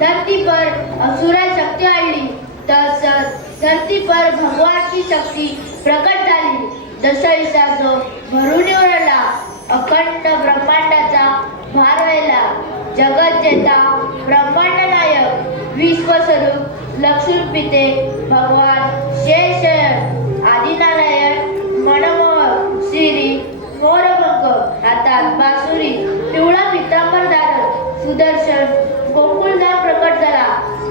धरती पर असुरा शक्ती आणली तसंच धरती पर भगवानची शक्ती प्रकट झाली. दशविसा जो भरून उरला अखंड ब्रह्मांडाचा भार व्हायला. जगत जेता ब्रह्मांड नायक विश्वस्वरूप लक्ष्मी पिते भगवान शेष आदिनारायण मनमोहक श्री मोरपंख हातात बासुरी पिवळा पितांबर धारण सुदर्शन गोकुळधाम प्रकट झाला.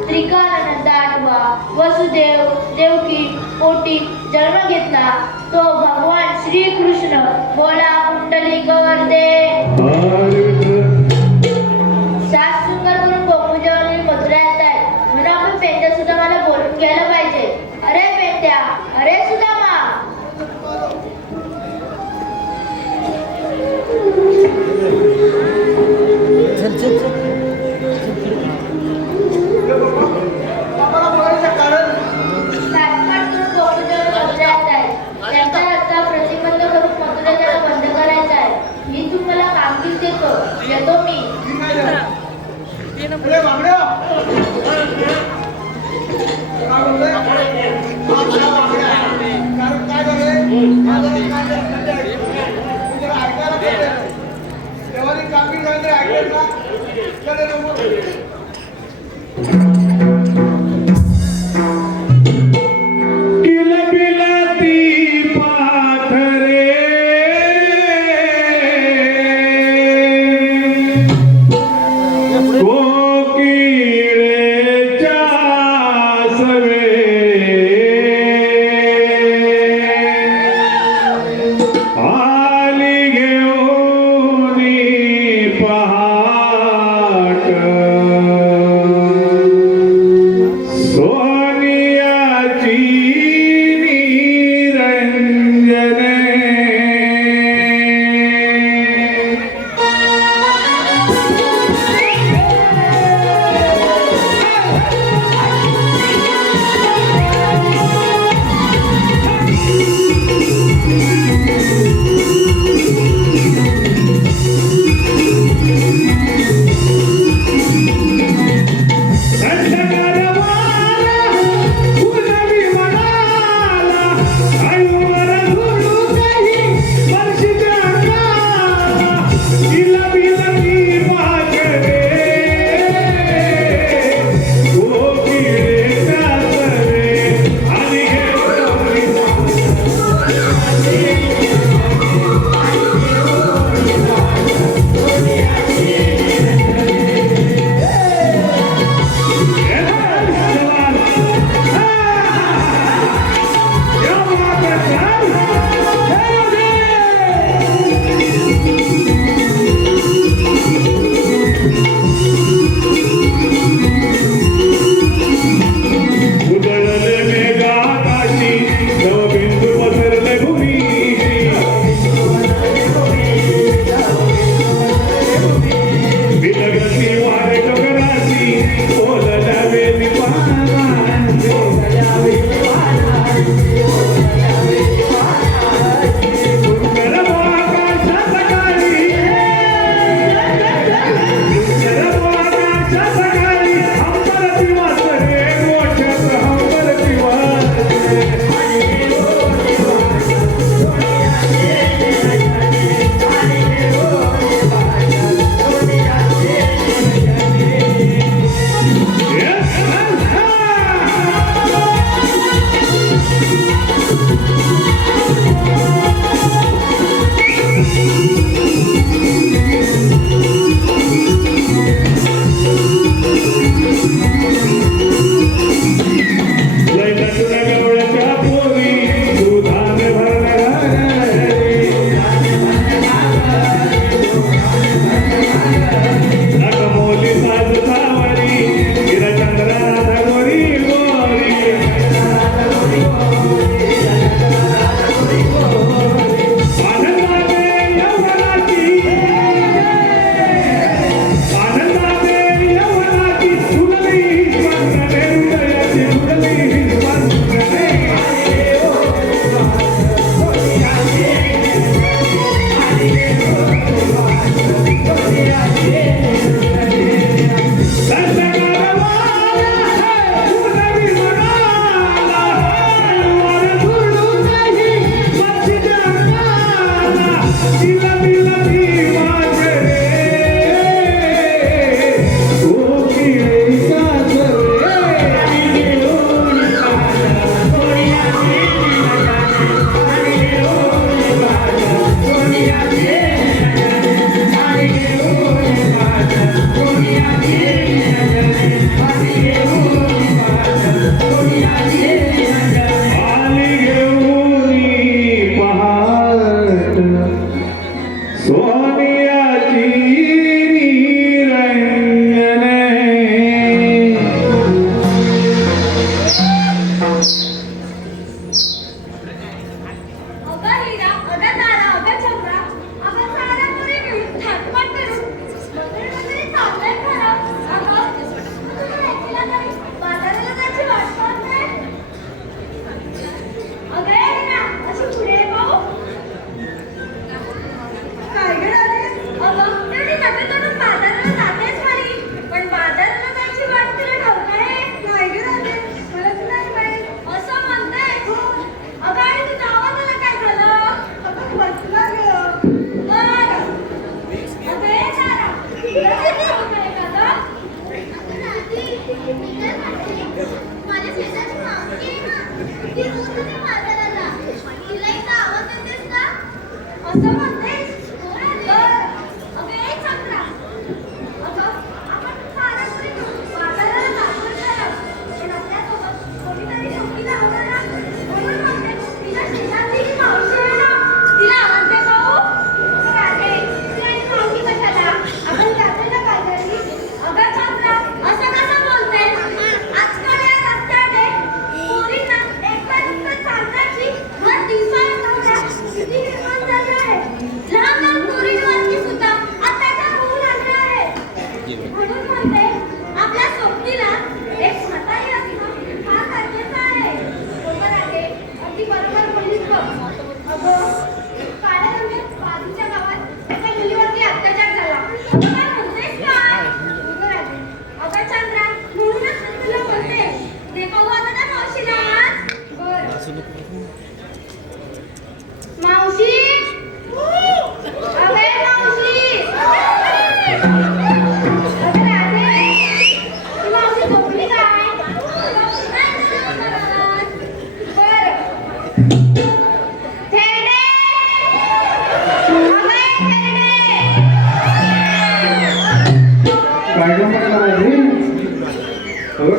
त्रिकालानंद आठवा वसुदेव देवकी पोटी जन्म घेतला तो भगवान श्री कृष्ण. बोला कुंडलिक वरदे. सात शृंगार करून गोकुळजवळील मथुरा येत आहेत म्हणून आपण पेंट्या सुद्धा मला बोलून घ्यायला पाहिजे. अरे पेंट्या, अरे सुदामा. येतो मी. पहाट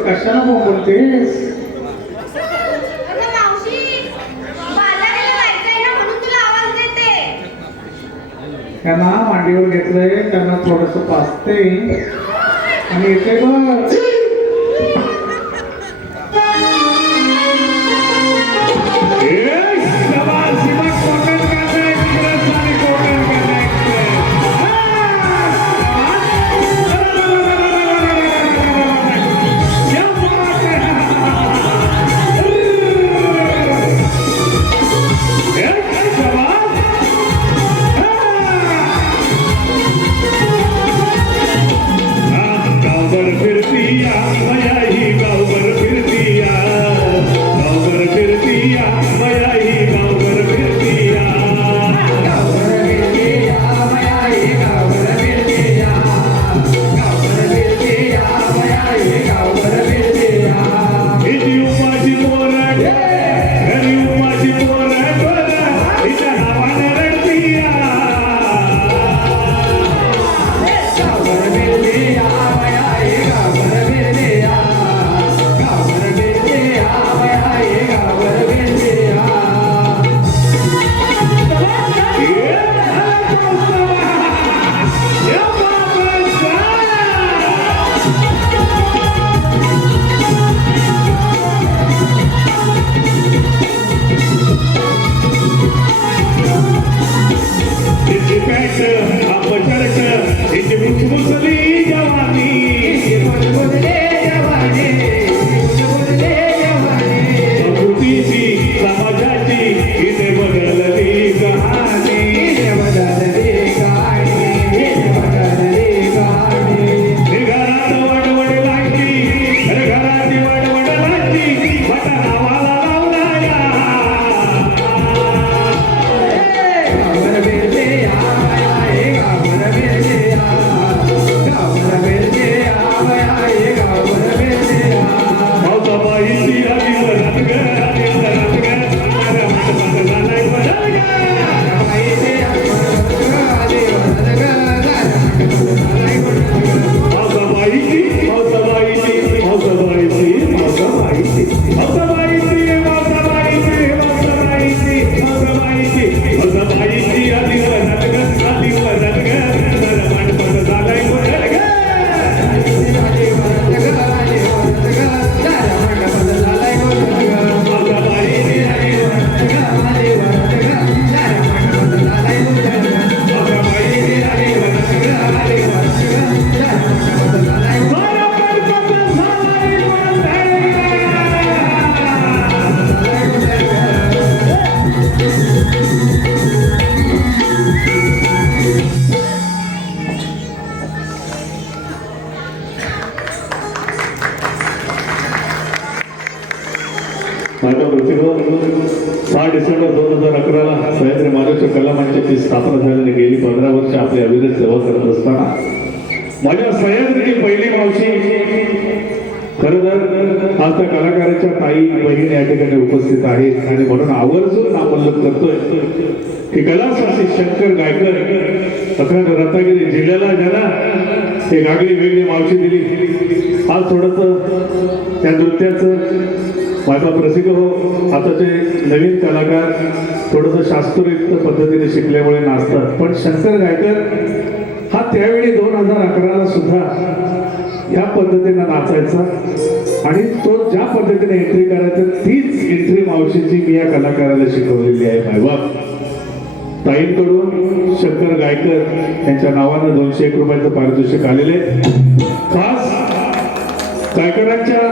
कशाला बोलतेस? त्यांना मांडीवर घेतलंय, त्यांना थोडस पाचते आणि येते बघ. फिरती या 6 डिसेंबर 2011ला सह्याद्री महाराष्ट्र कला मंचाची स्थापना झालेली गेली 15 वर्ष आपली अविरत सेवा करत असताना माझ्या सह्याद्रीची पहिली मावशी खरं तर आज त्या कलाकाराच्या ताई बहीण या ठिकाणी उपस्थित आहेत आणि म्हणून आवर्जून नामोल्लेख करतोय की कलाशास्त्री शंकर गायकर अखंड रत्नागिरी जिल्ह्याला ज्याला एक आगळी वेगळी मावशी दिली आज थोडंसं त्या नृत्याचं माझा प्रसिद्ध हो आताचे नवीन कलाकार थोडंसं शास्त्रोक्त पद्धतीने शिकल्यामुळे नाचतात पण शंकर गायकर हा त्यावेळी 2011ला सुद्धा ह्या पद्धतीनं नाचायचा आणि तो ज्या पद्धतीने एंट्री करायचा तीच एंट्री मावशीची मी या कलाकाराला शिकवलेली आहे मायबाप ताईंकडून शंकर गायकर यांच्या नावानं 201 रुपयाचं पारितोषिक आलेले खास गायकरांच्या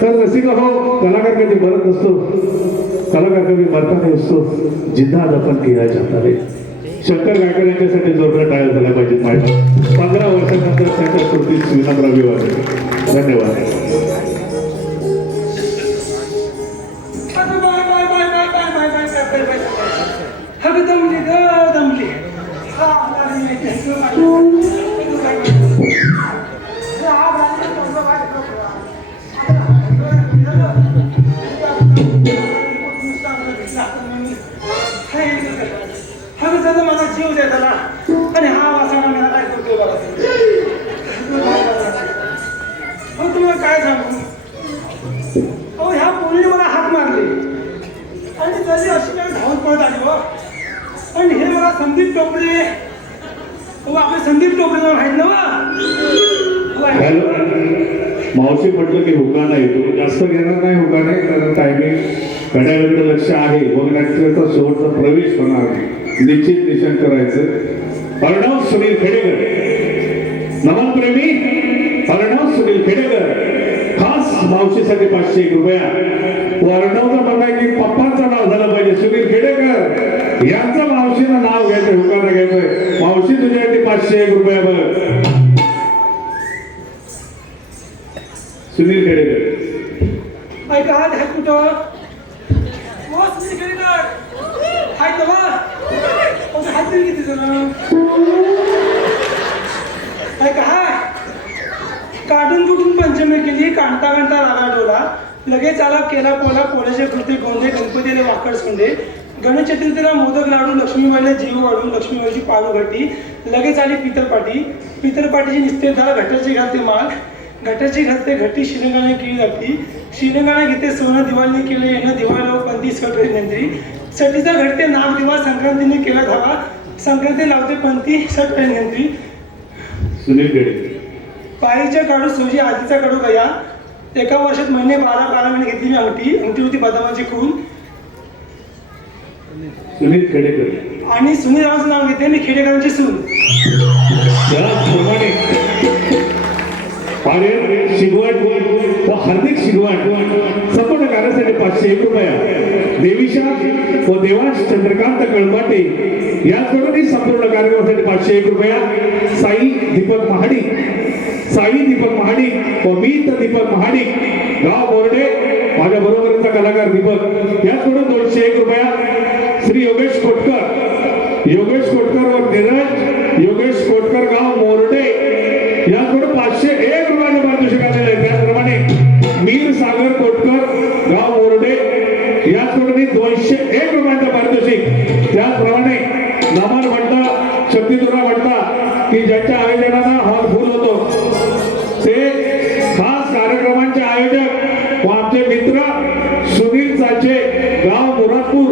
तर रसिका हो कलाकार कधी मरत नसतो कलाकार कधी मरता नसतो जिद्दा आपण केला चाहता रे शंकर गायकर यांच्यासाठी जोरदार टाळ्या झाल्या पाहिजेत माझ्या 15 वर्षानंतर त्यांच्या स्मृतीत विनम्र अभिवादन धन्यवाद मला जीव देताना आणि हा वासाना मला काय करतोय बघा तुम्हाला काय सांगू अहो ह्या पोरीने मला हात मारले आणि तरी अशी काय धावून पळत आली हो पण हे मला संदीप टोपरे आपले संदीप टोपरे जवळ आहेत ना हॅलो मावशी म्हटलं की हुकाना येतो जास्त घेणार नाही हुकाने कारण टायमिंग घड्याळाकडे लक्ष आहे मग नाट्याचा शेवटचा प्रवेश होणार निश्चित निशाण करायचं अर्णव सुनील खेडेकर नमन प्रेमी अर्णव सुनील खेडेकर खास मावशीसाठी 501 रुपया अर्णवचं म्हणणं आहे की पप्पांचं नाव झालं पाहिजे सुनील खेडेकर यांचं मावशीनं नाव घ्यायचं हुकाना घ्यायचंय मावशी तुझ्यासाठी 501 रुपया बघ सुनील खेडेकर ऐका हात आहे कुठं मस्त खेडेकर हाय तवा हात तरी किती जण ऐका हाय काढून कुठून पंचमी केली काढता काढता रागा डोला लगेच आला केला कोला कोल्याचे कृती गोंधे गणपतीने वाकड सोंडे गणेश चतुर्थीला मोदक लाडू लक्ष्मीबाईला जीव वाढून लक्ष्मीबाईची पाळू घटी लगेच आली पितरपाटीची निस्तेर झाला घटाची घालते माळ घटाची घालते घटी शिरंगाने केली जाती शिरंगाने घेते सोनं दिवाळी केले येणं दिवाळी पंथी सट नंतरी सटीचा घडते नाग दिवा संक्रांतीने केला धावा संक्रांती लावते पंथी सट नंतरी सुनील खेडेकर पायीच्या काढू सोजी आधीचा काढू गया एका वर्षात महिने 12 महिने घेतली मी अंगठी होती बदामाची खून सुनील खेडेकर आणि सुनील रावांचं नाव घेते मी खेडेकरांची सून त्याचप्रमाणे शिगवण व हार्दिक शिगवण संपूर्ण कार्यासाठी 501 रुपया देवीशा व देवांश चंद्रकांत कळपाटे याचकडूनही संपूर्ण कार्यक्रमासाठी 501 रुपया साई दीपक महाडिक व मीत दीपक महाडिक गाव बोर्डे माझ्या बरोबरीचा कलाकार दीपक याचकडून 201 रुपया श्री योगेश कोटकर व नीरज योगेश कोटकर गाव मोर्डे याचकडून 501 रुपयाचं पारितोषिक आलेलं आहे त्याचप्रमाणे मीर सागर कोटकर गाव मोर्डे याचकडून 201 रुपयाचं पारितोषिक त्याचप्रमाणे नमन म्हणता शक्तिदुरा म्हणता की ज्यांच्या आयोजनाला हॉल फुल होतो ते खास कार्यक्रमांचे आयोजक व आमचे मित्र सुनील चाचे गाव मुरादपूर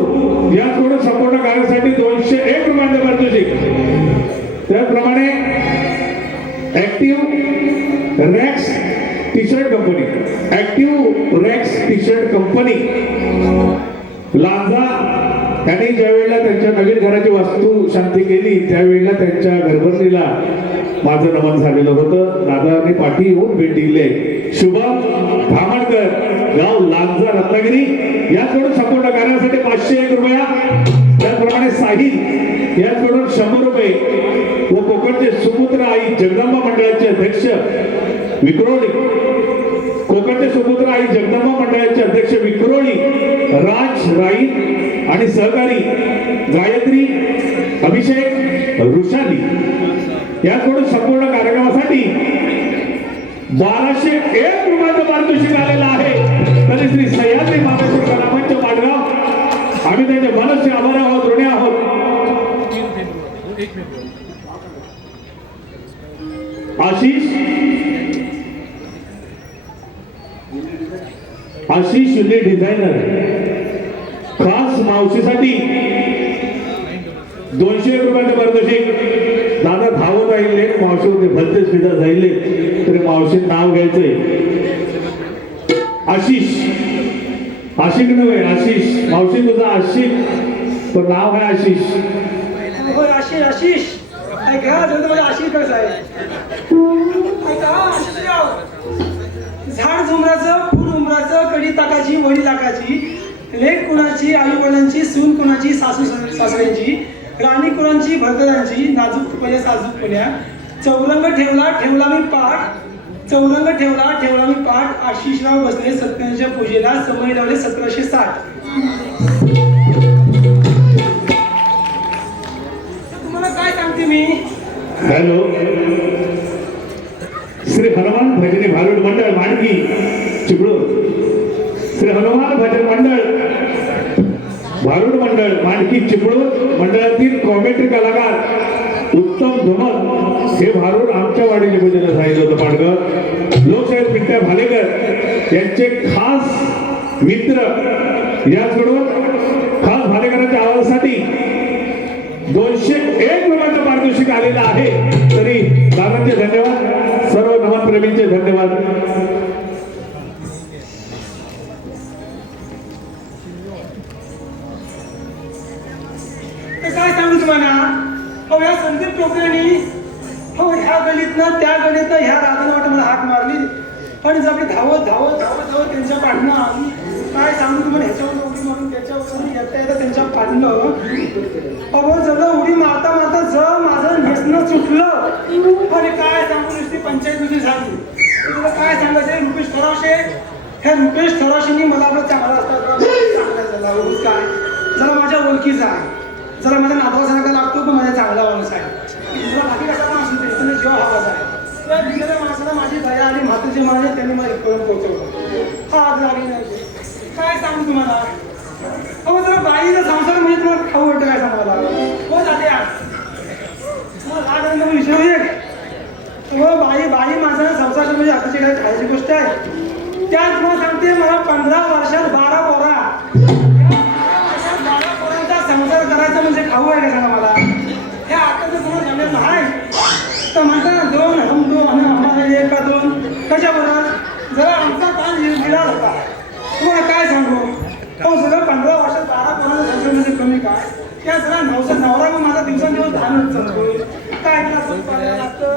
याचकडून संपूर्ण कार्यासाठी 201 रुपयाचं पारितोषिक त्याचप्रमाणे active racks T shirt company Lanja त्यांनी ज्या वेळेला त्यांच्या नवीन घराची वास्तू शांती केली त्यावेळेला त्यांच्या घरबंदीला माझं नमन झालेलं होतं दादांनी पाठी येऊन भेट दिले शुभम भामणकर गाव लांजा रत्नागिरी याचकडून संपूर्ण कार्यासाठी 501 रुपया त्याचप्रमाणे साहिल याचकडून 100 रुपये व कोकणचे सुपुत्र आई जगदंबा मंडळाचे अध्यक्ष विक्रोळी कोकणचे सुपुत्र आई जगदंबा मंडळाचे अध्यक्ष विक्रोळी राज आणि सहकारी गायत्री, अभिषेक, ऋषाली याकडून संपूर्ण कार्यक्रमासाठी 1201 रुपयाचं पारितोषिक आलेलं आहे. तरी श्री सह्याद्री महाराष्ट्र कला मंच माडगाव आम्ही त्याचे मनसे आभार आहोत, ऋणी आहोत. आशिष युनिट डिझायनर खास मावशीसाठी 201 रुपयाचं पारितोषिक. दादा धावत राहिले, मावशीमध्ये भलतेच विधा जाईल तरी मावशी नाव घ्यायचंय. आशिक नव्हे, आशिष. मावशी तुझा आशिक पण नाव आहे आशिष. होय, आशिष ऐका, जर माझ्या आशिष कसं आहे ऐका, आशिषराव. झाड झुमराचं, फुल उमराचं, कडी ताकाची, वडी लाखाची, लेक कुणाची, आई वडिलांची, सून कुणाची, सासू सासऱ्यांची, राणी कुणाची, भरतरांची, नाजूक तुपल्या साजूक पुण्या, चौरंग ठेवला मी पाठ, चौरंग ठेवला मी पाठ. आशिषराव बसले सत्याच्या पूजेला, समय लावले 1760. तुम्हाला काय सांगते मी. हॅलो, श्री हनुमान भजनी भारुड मंडळ मांडकी चिपळूण. श्री हनुमान भजन मंडळ भारुड मंडळ मांडकी चिपळूण मंडळातील कॉमेंट्री कलाकार उत्तम धुमल हे भारुड आमच्या वाडीने पूजेला सांगितलं होतं. पाडकर लोकशाहीर पिंट्या भालेकर यांचे खास मित्र याचकडून खास भालेकरांच्या आवाजासाठी 201 रुपयाचं पारितोषिक आलेलं आहे. तरी दादांचे धन्यवाद, सर्व नमन प्रेमींचे धन्यवाद. काय सांगू तुम्हाला. हो, या संदीप टोपरेनी हो ह्या गलीतनं त्या गलीतनं ह्या राधाला वाटत मला हाक मारली आणि जर आपली धावत धावत धावत धावत त्यांच्या पाठनं आली. काय सांगू तुम्हाला, ह्याच्यावर उडी मारून त्याच्यावर येता येता त्यांच्या पाठनं अहो जवळ उडी मारता मारता जर माझं नेसणं सुटलं आणि काय सांगू, नुसती पंचायत तुझी झाली. तुला काय सांगायचं, रुपेश थराशे, ह्या रुपेश थराशेंनी मला आपलं चांगला असतात चांगला झाला. काय जरा माझ्या ओळखीचा आहे, जरा माझ्या नातवासारखा लागतो पण माझा चांगला माणूस आहे. जरा बाकी कसा पण असू दे, त्याला जीव हवाच आहे. त्या दिलेल्या माणसाला माझी दया आणि मातृजी महाराज त्यांनी मला इथपर्यंत पोहोचवलं. हा आज लागली नाही. काय सांगू तुम्हाला. अहो जरा बाईचा संसार म्हणजे तुम्हाला खाऊ वाटतं काय सांगा मला. हो जाते आज विषय हो बाई माणसाने संसार म्हणजे आताची काय खायची गोष्ट आहे. त्यात तुम्हाला सांगते, मला 15 वर्षात 12 पोरा, 12 पोरांचा संसार करायचा म्हणजे खाऊ आहे का सांगा मला. हे आता जर तुम्हाला जमेल नाही तर म्हणता 2 हम 2 आणि आम्हाला 1 का 2 कशाबरोबर जरा आमचा कान विळा होता. तुम्हाला काय सांगू. हो सगळं 15 वर्षात 12 पोरांचा संसार म्हणजे कमी काय. त्या जरा नवरा मग माझा दिवसांदिवस धानच चालतोय. काय त्याला लागतं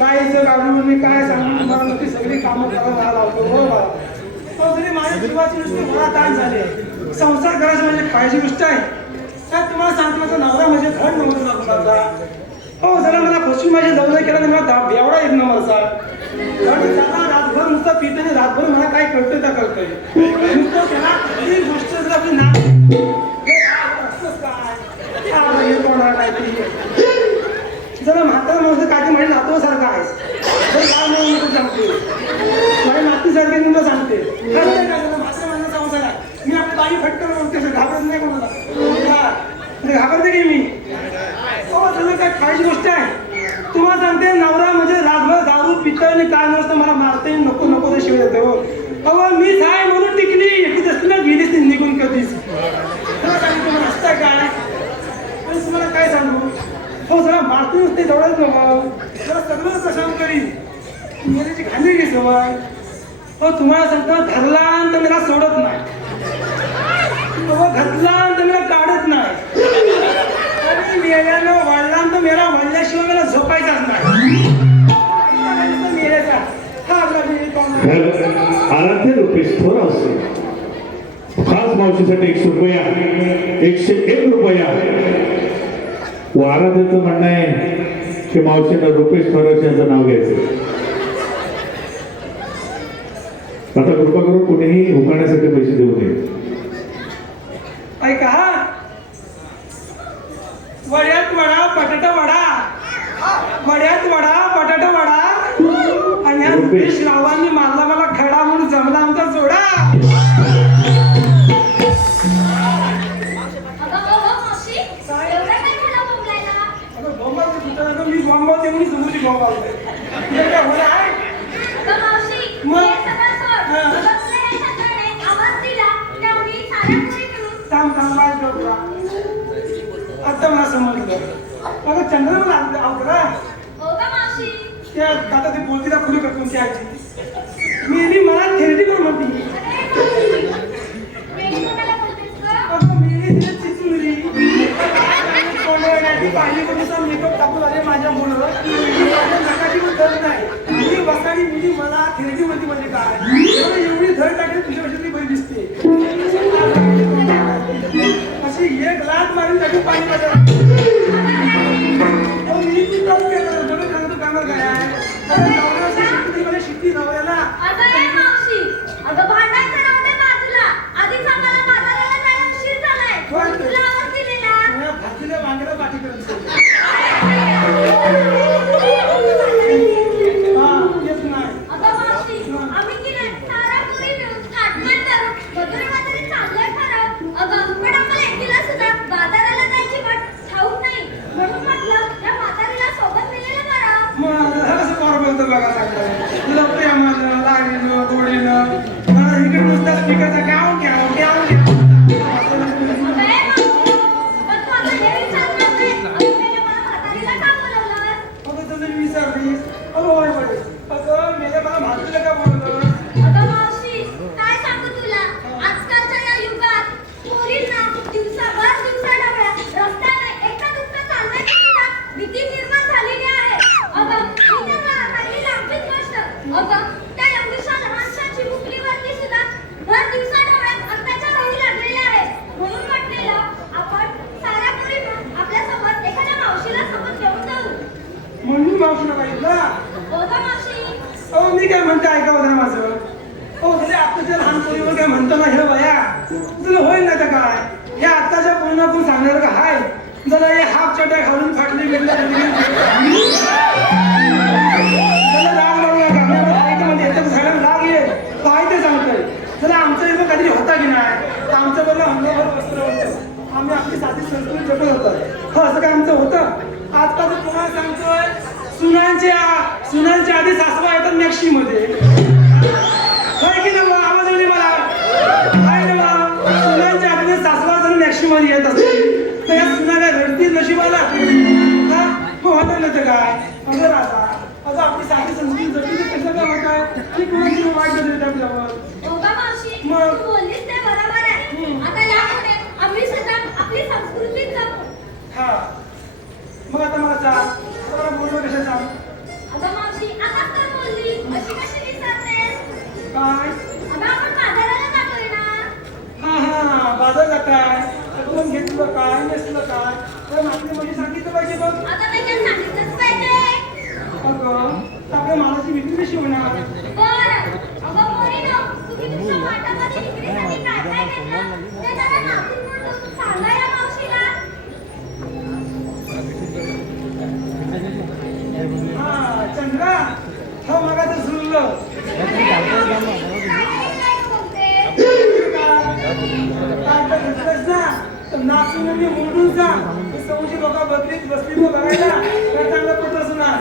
गाईचं गाडून मी काय सांगू तुम्हाला, ती सगळी कामं करायला लावतो. हो बाबा, जरी माझ्या जीवाची नुसती मला ताण झाले. संसार करायचं म्हणजे खायची गोष्ट आहे. त्यात तुम्हाला सांगतो, माझा नवरा म्हणजे घड नंबर लागला. हो जरा मला फसवी माझी लग्न केलं तर मला एवढा 1 नंबरचा घड झाला. रातभर नुसतं पिते आणि रातभर मला काय कळतंय त्या कळतंय नुसतं त्याला ती गोष्ट जर आपली ना काय कोणा काय जरा म्हातारा माणसं काय ते माझ्या नातवासारखं आहे. जर काय म्हणून सांगते माझ्या नातीसारखे तुला सांगते. म्हातारा माणसं संसार आहे. मी आपली बाई फटकन म्हणते, घाबरत नाही कोणाला. घाबरते की मी. हो सगळं काय खायची गोष्ट आहे. तुम्हाला सांगते, नवरा म्हणजे रातभर दारू पितं आणि काय नसतं मला मारते, नको नको ते शिवाय देते. हो अहो मीच आहे म्हणून टिकली, एकटीच असते ना गेलीच ती निघून कधीच. तुम्हाला सांगते, तुम्हाला असतं काय आणि तुम्हाला काय सांगू. हो जरा मारती नुसते जवळच नको, जरा सगळं कशावर करी मेल्याची घाणी घे सवय. हो तुम्हाला सांगतो, धरला तर मला सोडत नाही, घातला तर मला काढत नाही, आणि मेल्यानं वाढला तर मेला वाढल्याशिवाय मला झोपायचाच नाही. मेल्याचा हा आपला आराध्य रुपेश थोरा असतो. खास मावशीसाठी 100 रुपया, 101 रुपया. व आराध्याचं म्हणणं आहे की मावशीनं रुपेश थोराश यांचं नाव घ्यायचं. आता कृपा करून कोणीही उकाण्यासाठी पैसे देऊ नये. ऐका हा. वड्यात वडा बटाटा वडा, वड्यात वडा बटाटा वडा, आणि ह्या रुपेश रावांनी मारला मला खडा म्हणून जमला आमचा जोडा. अगं बोंबाल ते कुठं अगं, मी बोंबावते म्हणून समोरची बोंबावते. तुला काय होणार आहे? थांब थांब माझ डोकला. आता मला समजलं. अगं चंद्र मला अवघडा त्या आता ते बोलती ना खुली करतो ती आजी. मी मला थेरडी करून म्हणते. अगं मी तिला चिचुंदरी पाहिली करून मेकअप टाकून आले माझ्या मुलं. माझ्या नकाची पण धर नाही. मी बसाडी मुली मला थेरडी म्हणते म्हणजे काय एवढी धर टाकली तुझ्यापेक्षा ती बरी दिसते. अशी एक लाट मारून टाकू पाणी शिकती नवऱ्याला. भाजीला वांग्याला पाठी करत येत नाही. बघा सांगता तुला प्रेमानं लागलेलं गोडीनं मला इकडे नुसता स्पीकरचा गाऊन विचारलीस. अगं होय बडे अगं मेले मला म्हातारीला का बोलवलं. म्हणून मावशीला पाहिजे. मी काय म्हणते ऐका बघा माझं. हो तरी आत्ताच्या लहान पोरीवर काय म्हणतो ना हे बया तुला होईल ना तर काय या आत्ताच्या पोरीला सांगणार का हाय जरा हे हाफ चड्या घालून फाटली गेल्या राग लागू नका. ऐका म्हणजे याच्यात सगळ्यांना राग ये काय ते सांगतोय. जरा आमचं इथं काहीतरी होता की नाही आमचं बरोबर अंगावर वस्त्र होतं. आम्ही आपली साधी संस्कृती जपत होतो. हो असं काय आमचं होतं. आजकाल तुम्हाला सांगतोय सुनांच्या आधी सासवा येतात मॅक्सी मध्ये. की ना आवाज येईल मला आहे ना सुनांच्या आधी सासवा जर मॅक्सी मध्ये येत असतील तर या सुना काय रडतील नशिबाला हा मग होत नव्हतं काय. अगं राजा अगं आपली साधी संस्कृती जपली कसं काय होत आहे की कुणाची वाईट नजर आपल्यावर. हा मग आता मला सांग बोलणं कशा सांग काय. हा हा बाजार जाताय कोण घेतलं काय नेसलं काय तर आपली म्हणजे सांगितलं पाहिजे बघ. अगं आपल्या मालाची विक्री कशी होणार. हा चंद्रा हो मग आता झुललं नाचून मोडून जा समोरची लोक बदलीत बसली बघायला तर चांगलं पट असणार.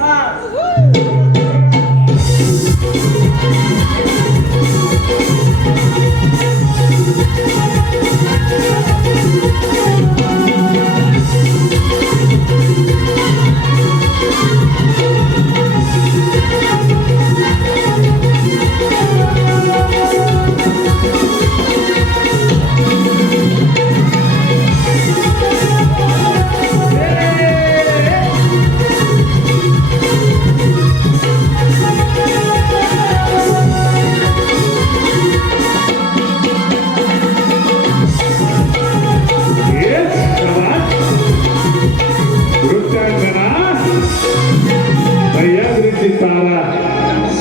हा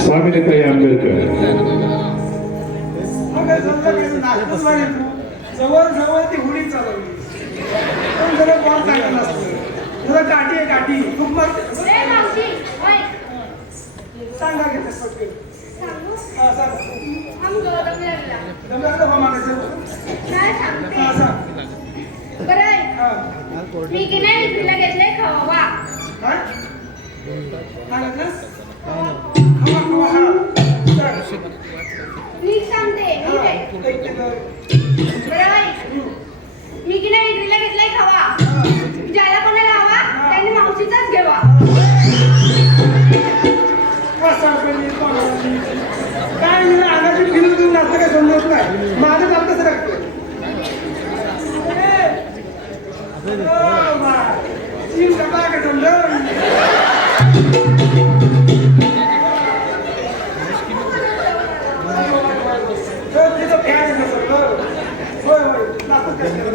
स्वामिनीताई आंबेडकर. जवळ जवळ ती हुडी चालवली पण जरा बॉल चांगला असतो जरा काठी आहे काठी खूप मारते ए मावशी ओय सांगा घेते पटकन सांगू हा सांग हम गौतम लागला जमलं का मागायचं काय हा सांगते सांग बरं आहे. हा मी की नाही इकडे घेतले खवा काय काय घेतलंस हवा हवा हा सांग नीट सांगते नीट आहे हा, एक ते दोन. बरं आहे. मी की नाही इकडे घेतलाय खवा ज्याला कोणाला हवा त्यांनी मावशीचाच घ्यावा काय मी अंगाची फिरून देऊन नाचतं काय समजत नाही माझं काम कसं लागतं चीन डबा का जमलं तिथं फॅन आहे ना सगळं होय होय नाचत कसं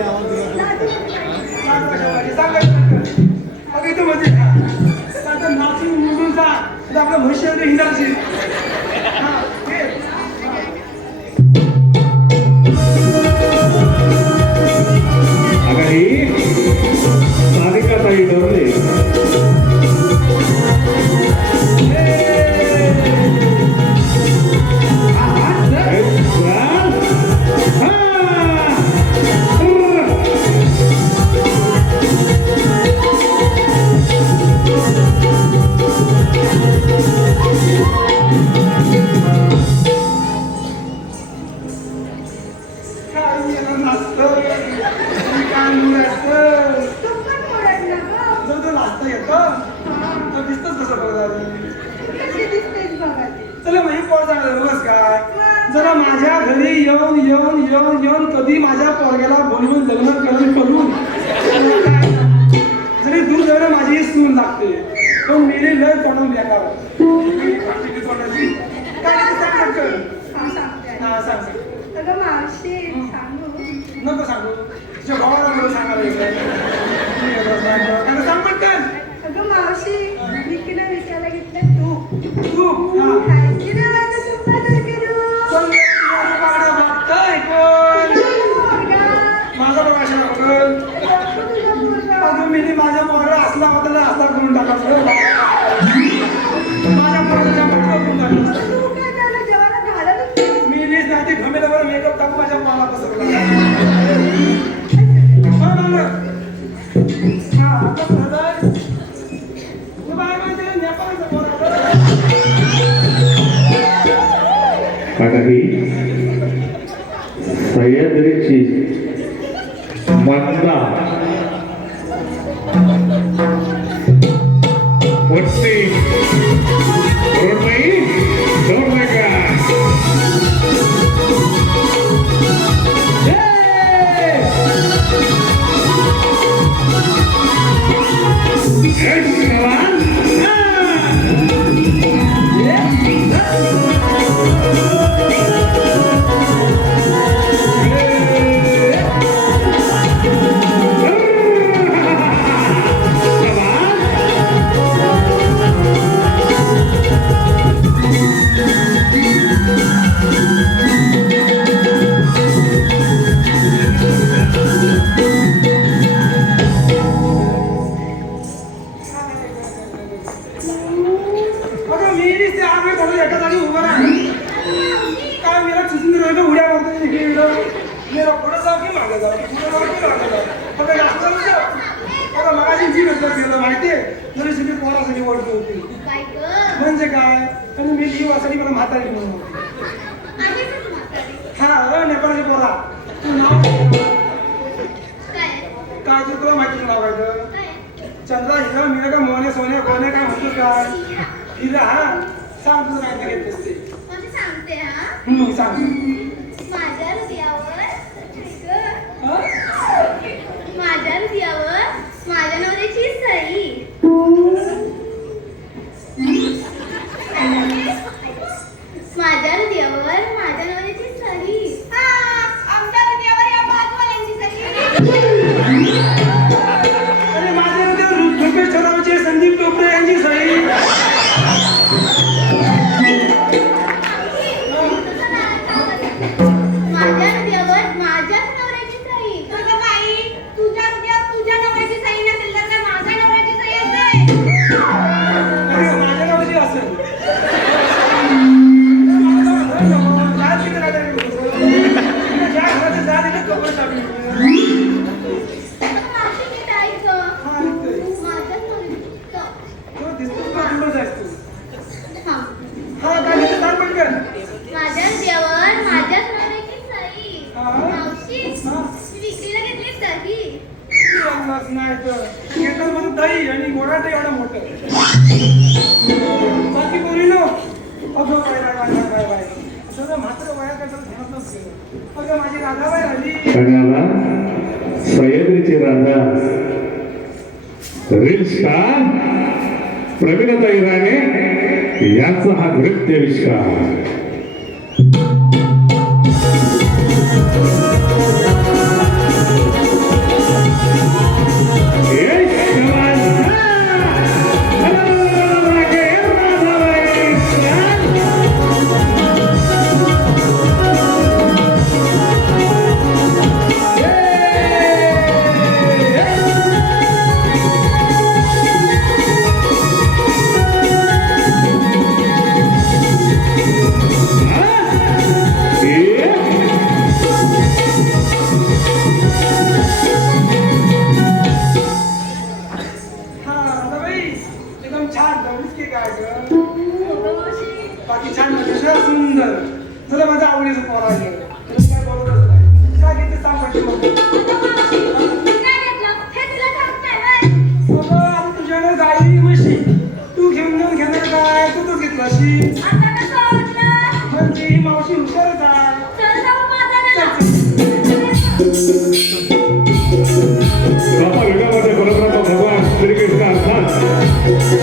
अगं इथं म्हणजे आता नाचून निघून जा तर आपलं भविष्य हिंदाची हा हे अगं ही सारिका ताई डोरले काय येणार नाचतं काय मुलाचं तू पण ओरडला गं. जर तो नाचता येतं तर दिसतच कसं बघा कशी दिसतेस बघा ती. चला मग ही पोर सांगलं बस काय जरा माझ्या घरी येऊन येऊन येऊन येऊन कधी माझ्या पोरग्याला बोलवून लग्न करून जरी दूर जायला माझी सून लागते पण मेरी लय तोडून बेकार काय ते सांग पटकन. हा, सांगते. हा सांग सांग. अगं मावशी सांगू नको सांगू तुझ्या भावाला मला सांगायला सांग सांग पटकन. अगं मावशी मी की नाही विचारायला घेतलं तू तू हा काय की नाही माझं तुपाचं किरू. पण माझं बागडं बघतंय कोण माझा बघा अशा बघल अगं मी माझ्या पोराला असला होता असला करून टाकायचं माझ्या पोराला पटकन करून टाकायचं तू काय त्याला जेवायला घालत होती? मी लिस्ट नाही ते घमेला बरं मेकअप टाकून माझ्या पोराला बसवला हा आता brother, तू बाय माहिती आहे, नेपाळचं पोरं. आता ही सह्याद्रीची मंदा मोठी रोडबाई डोरले का अगं मी दिसते आम्ही म्हणून एका जागी उभं राहिलो काय मेरा चुकून राहिलं उड्या मारतो इकडे मेरा पुढे जाऊ की मागे जाऊ पुढे जाऊ की मागे जाऊ बघा जास्त बघा मगाशी जी घेतलं गेलं माहितीये जरी सगळी पोरासाठी ओढली होती काय गं? म्हणजे काय आणि मी ही वासाठी मला म्हातारी म्हणून होती आहे का तू म्हातारी? हा नेपाळची पोरा तू नाव काय? काय तू तुला माहिती नाव काय तर काय? चंद्रा हिरा मिरा का मोने सोन्या गोन्या काय म्हणतो काय हिरा हा सांग तुझं काय घेत असते म्हणजे सांगते हा सांग माझ्या हृदयावर गं, हा? माझ्या हृदयावर माझ्या नवऱ्याची सही माझ्या हृदयावर माझ्या नवऱ्याची सही आमच्या हृदयावर या बाजूवाल्यांची सही अरे माझ्या रुपेश छरावचे संदीप टोपरे यांची सही तसं नाही, अरे, माझ्या नावाची असेल. जा तिकडे राहता ज्या घराचं जा तिथे कपडे टाकले. मावशी मी जायचं. हा निघतोय. माझ्याच मुलीचं. तो दिसतोस का दूर जायचं तू? हा. हा काय तिथे सांग पटकन. माझ्याच जेवण माझ्याच नवऱ्याची सई. हा. मावशी हा. मी विक्रीला घेतली दही. लागलाच नाही तर घेतलं म्हणून दही आणि गोडाट एवढं मोठं. बाकी बोली नो अगं बाय असं मात्र वया कसं ध्यानात नसतं. अगं माझी राधाबाई आली. कण्याला सह्याद्रीची राधा रील स्टार प्रवीणता इराणे यांचा हा नृत्य विष्कार. हा राधाबाई एकदम छान दमलीस की काय गं? बाकी छान म्हणजे सुंदर तुला माझं आवडीचं पोर आहे. तुला काय बोलतच नाही. काय घेते सांग पटकन बघू. अगं आता तुझ्याकडे गाई म्हशी तू घेऊन जाऊन घेणार काय तू तूच घेतला अशी म्हणजे ही मावशी हुशारच आहे. बापा युगामध्ये परब्रह्म भगवान श्रीकृष्ण अर्थात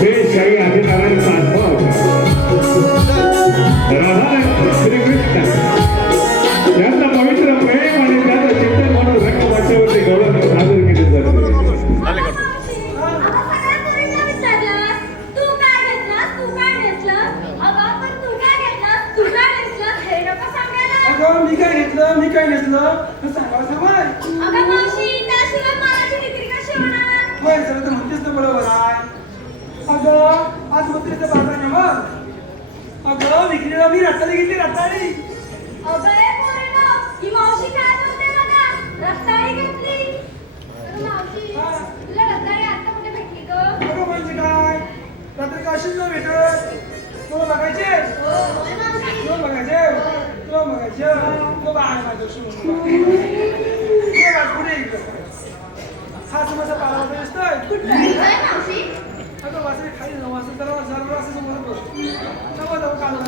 हे शाही आदिनारायणचा आत्मा होता. राधा श्रीकृष्ण यांचा पवित्र प्रेम आणि त्याचं चिंतन म्हणून रंगमंचावरती गौरव सादर केले जाते. अगं मी काय घेतलं मी काय नेसलं हे सांगावं सांगाय. होय सगळं तर म्हणतेस तर बरोबर आहे. अगं आज मत्रीचं बाजार आहे मग. अगं विक्रीला मी रताळी घेतली रताळी. अगं म्हणजे काय रात्री का अशीच न भेटत. तुला बघायचे तुला बघायचे तुला बघायचे तो बाहेर माझ्या शिवून पुढे इकडं हा समजा पाला दिसतोय. अगं वासरी खाली जाऊ असं जरा जरा असं समोर बघ जाऊ काढून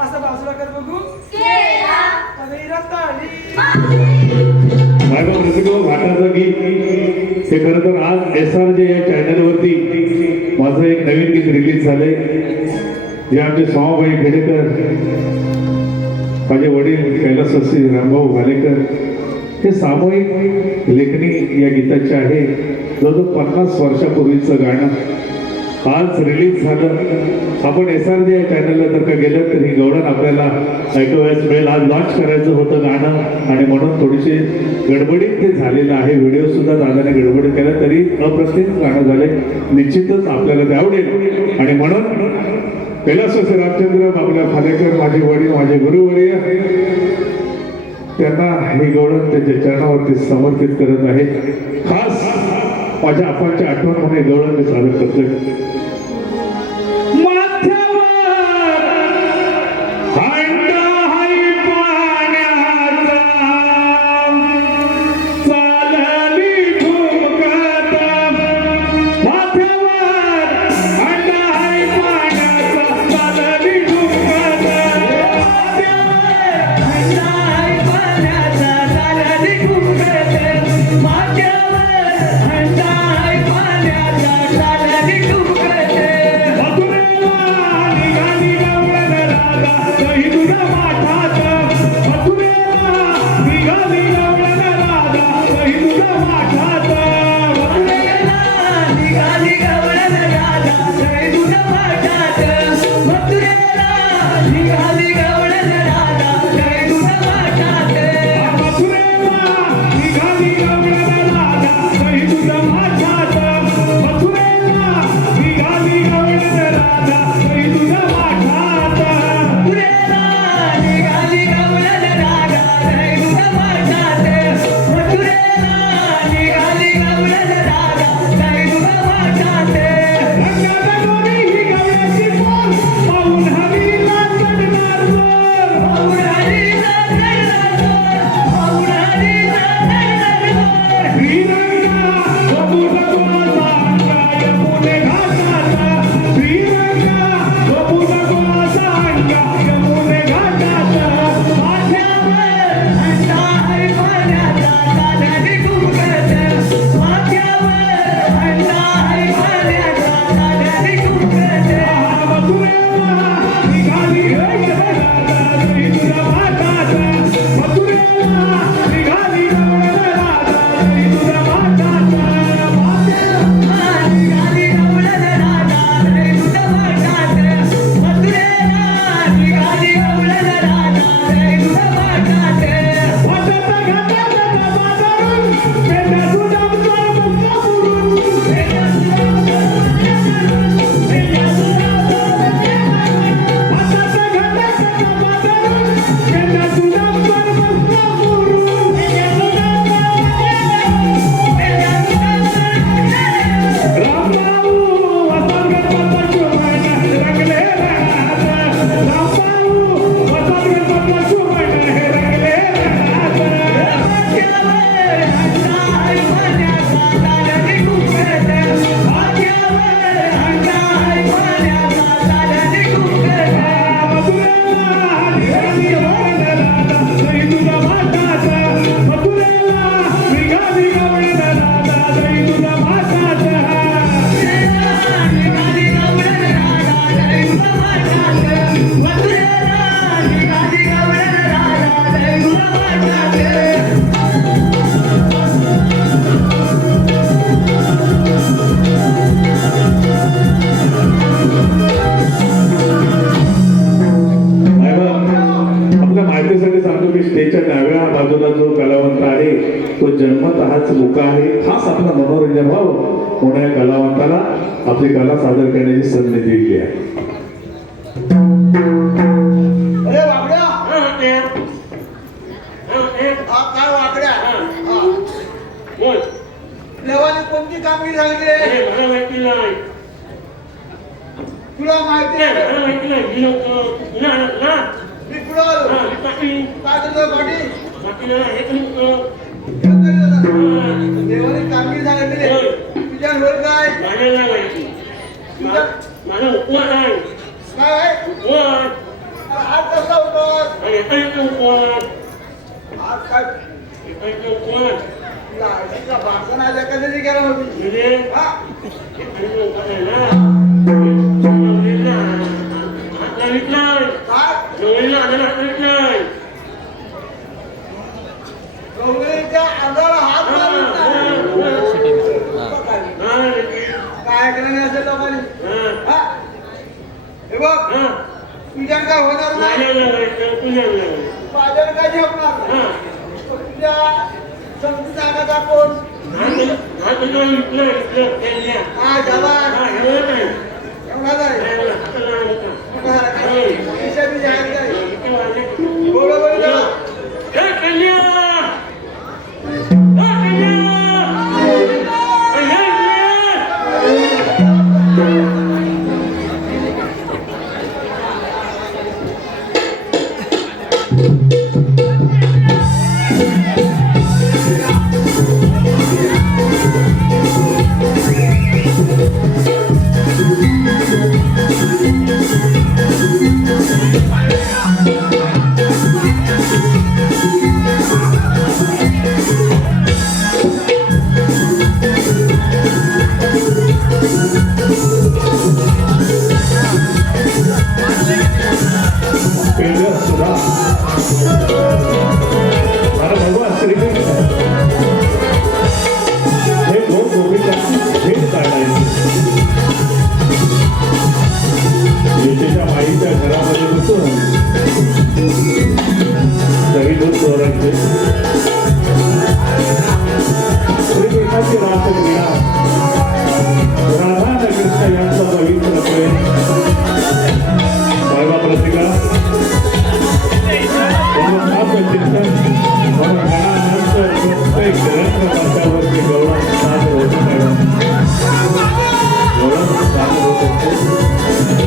असं बाजूला कर बघू. अगं रताळी. माझं रसिको घाटाचं गीत हे खरं तर आज SRJ या चॅनलवरती माझं एक नवीन गीत रिलीज झालंय. हे आमचे स्वामाबाई खेडेकर माझे वडील कैलासवासी रामभाऊ भालेकर हे सामूहिक लेखणी या गीताचे आहे. जवळजवळ 50 वर्षापूर्वीचं गाणं आज रिलीज झालं. आपण SRJ या चॅनलला जर का गेलं तर ही गवळण आपल्याला ऐकवायच मिळेल. आज लॉन्च करायचं होतं गाणं आणि म्हणून थोडीशी गडबडीत ते झालेलं आहे. व्हिडिओ सुद्धा दादाने गडबडीत केला तरी अप्रतिम गाणं झाले. निश्चितच आपल्याला ते आवडेल आणि म्हणून कैलासवासी रामचंद्र आपल्या भालेकर माझे वडील माझे गुरुवर्य त्यांना हे गवळण त्याच्या चरणावरती समर्पित करत आहे. खास माझ्या आपांची आठवण म्हणून हे गवळण मी सादर करतोय. Thank you. म्हणजे भाऊ मोठ्या कलावंताला आपली कला सादर करण्याची संधी दिली आहे. अरे वाकड्या काय वाकड्या देवाने कोणती कामगिरी सांगितली तुला माहिती आहे मी पुढे आलो काय करतो पाठी देवाने कामगिरी सांगितली तुझ्या होईल काय काय हात कसा होतो हात काय भाषण आल्या कधी केलं होती हा गौरीच्या अंगाला हात काय करायला असेल लोकांनी हे बघ तुझ्या काय होणार नाही माझ्या काय झेपणार तुझ्या समजून सांगायचा कोण हा जवान एवढा जाय आईच्या घरामध्ये बसून दही दूध चोरायचे श्रीकृष्णाची रासलीला राधा आणि कृष्ण यांचा पवित्र प्रेम सर्वप्रतिका चिंतन म्हणून गणानंतर प्रत्येक ग्रंथ ग्रंथावरती गौरव सादर होत गौरव सादर होत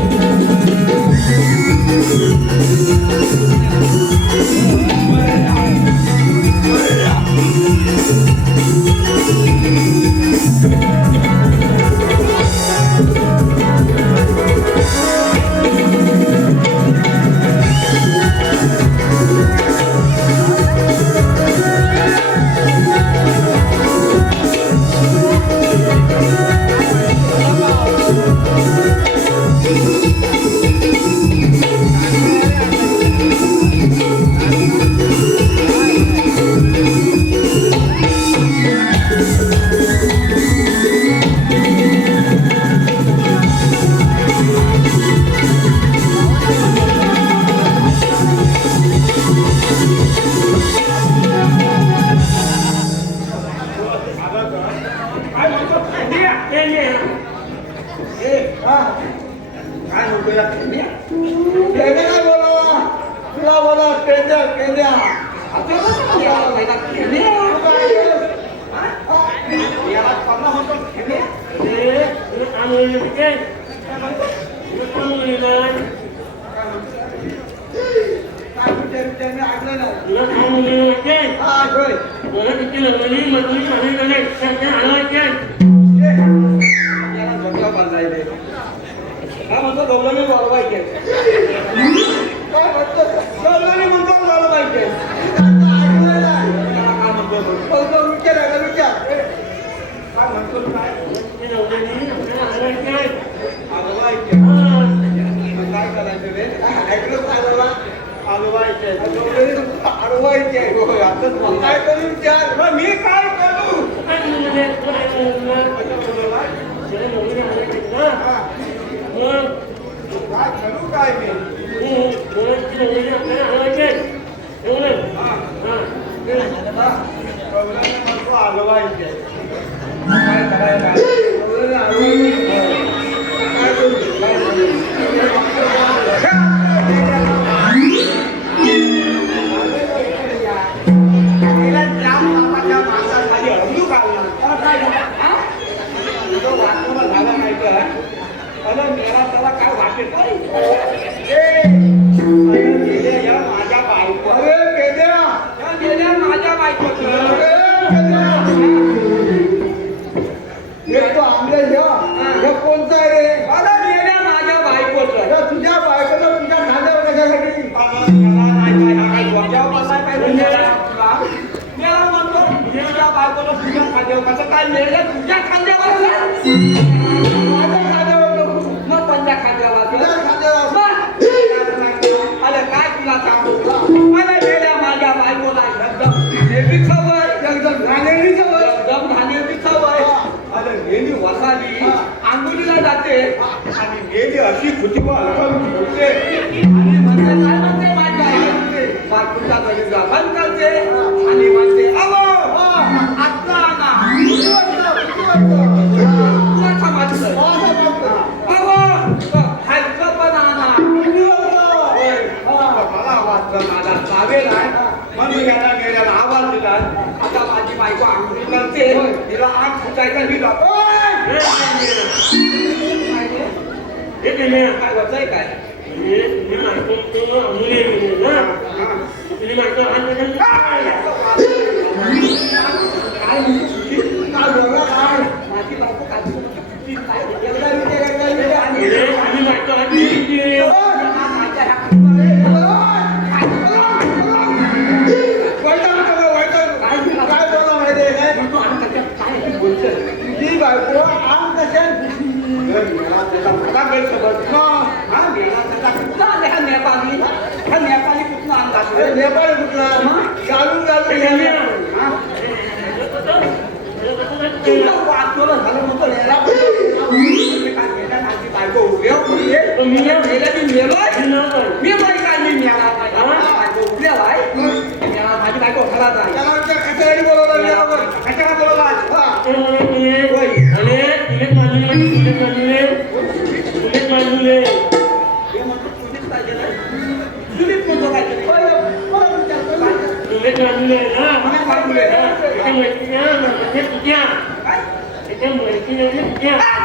काय माझं वाटणं झालं नाही तर अरे मेला त्याला काय वाटेल या माझ्या बायको अरे गेल्या माझ्या बायकोचं तो आमले हे कोणता रे अरे गेल्या माझ्या बायकोचं तुझ्या बायकोचं तुझ्या खांद्यावर कशासाठी मेला म्हणतो तुझ्या बायकोला तुझ्या खांद्यावर कसं काय मेल्या तुझ्या खांद्यावर माझ्या खांद्यावर मग पंजा खांद्यावर अरे काय तुला सांगू मला गेल्या माझ्या बायकोला एकदम घाणेरडी सवय एकदम घाणेरडी सवय अरे नेहमी वसाली आंघोळीला जाते आणि नेहमी अशी खुटीवर होते आणि म्हणते काय म्हणते माझ्या आई बायकोच्या घरी जा बंद करते आणि म्हणते अहो आत्ता आणा तुला समजलं अहो खायचं पण आणा मला वाटलं माझा चावेल आहे म्हणून याला गेल्याला आवाज दिला आता माझी बायको आंघोळी करते तिला आग फुटायचा दिला काय होतंय काय माझी बायको तुझी बायको आम कशा नेपाळी कुठला अंदाज नेपाळी कुठला घालून झालं म्हणतो माझी बायको मी बाई काय मी मेला बायको उठल्या माझी बायको घरात आहे कशासाठी बोलवलं कशाला बोलवला तुझ्या